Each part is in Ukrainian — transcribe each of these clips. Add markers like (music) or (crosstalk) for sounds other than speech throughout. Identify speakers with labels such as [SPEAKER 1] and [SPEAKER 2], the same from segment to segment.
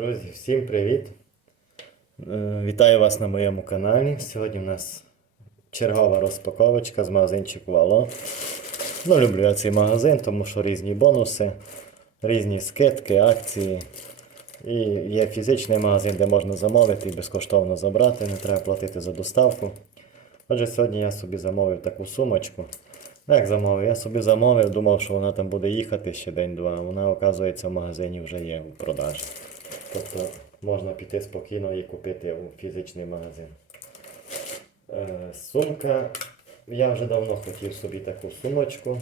[SPEAKER 1] Друзі, всім привіт! Е, Вітаю вас на моєму каналі. Сьогодні у нас чергова розпаковочка з магазинчику Ало. Ну, люблю я цей магазин, тому що різні бонуси, різні скидки, акції. І є фізичний магазин, де можна замовити і безкоштовно забрати, не треба платити за доставку. Отже, сьогодні я собі замовив таку сумочку. Ну, Як замовив? Я собі замовив, думав, що вона там буде їхати ще день-два. Вона, оказується, в магазині вже є у продажі. Тобто можна піти спокійно і купити у фізичний магазин. Е, сумка. Я вже давно хотів собі таку сумочку.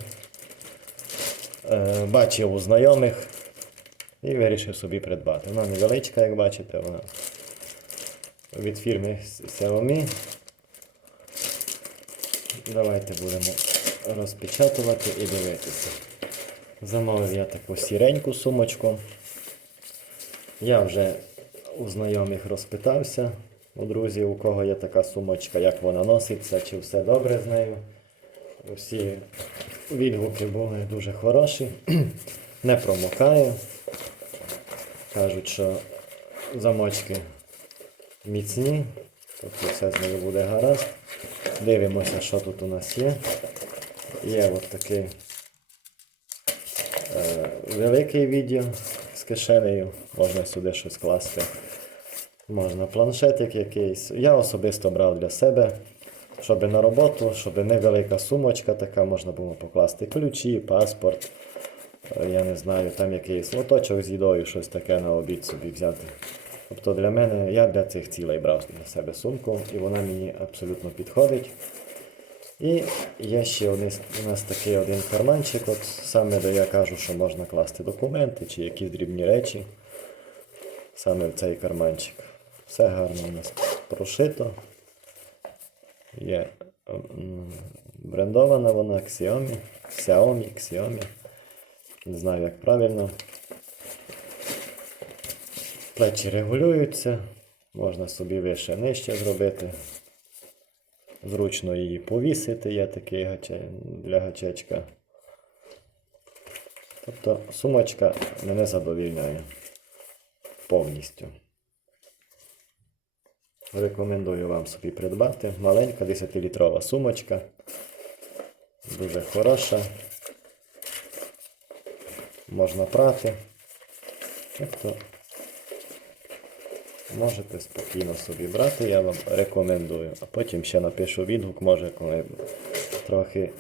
[SPEAKER 1] Е, бачив у знайомих і вирішив собі придбати. Вона невеличка, як бачите, вона від фірми Xiaomi. Давайте будемо розпечатувати і дивитися. Замовив я таку сіреньку сумочку. Я вже у знайомих розпитався, у друзів, у кого є така сумочка, як вона носиться, чи все добре з нею. Всі відгуки були дуже хороші, (clears throat) не промокає. Кажуть, що замочки міцні, тобто все з нею буде гаразд. Дивимося, що тут у нас є. Є от такий е, великий відео з кишенею, можна сюди щось класти. Можна планшетик якийсь. Я особисто брав для себе, щоб на роботу, щоб невелика сумочка така, можна було покласти ключі, паспорт. е, Я не знаю, там якийсь лоточок з їдою, щось таке на обід собі взяти. Тобто для мене, я для цих цілей брав для себе сумку, і вона мені абсолютно підходить. І є ще один, у нас такий один карманчик, от саме де я кажу, що можна класти документи чи якісь дрібні речі. Саме в цей карманчик. Все гарно у нас прошито. Є брендована вона Xiaomi. Xiaomi, Xiaomi. Не знаю, як правильно. Плечі регулюються. Можна собі вище нижче зробити. Зручно її повісити, є такий гаче... для гачечка. Тобто сумочка мене задовільняє повністю. Рекомендую вам собі придбати. Маленька 10-літрова сумочка. Дуже хороша. Можна прати. Тобто можете спокійно собі брати, я вам рекомендую. А потім ще напишу відгук, може, коли трохи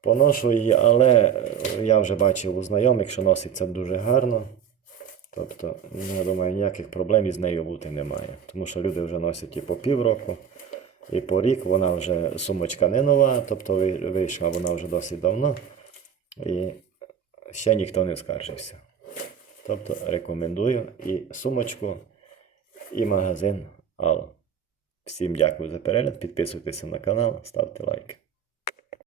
[SPEAKER 1] поношу її, але е, я вже бачив у знайомих, що носиться дуже гарно. Тобто, ну, я думаю, ніяких проблем із нею бути немає. Тому що люди вже носять і по півроку, і по рік. Вона вже сумочка не нова, тобто вийшла вона вже досить давно. І ще ніхто не скаржився. Тобто рекомендую і сумочку, і магазин Алло. Всім дякую за перегляд, підписуйтеся на канал, ставте лайки.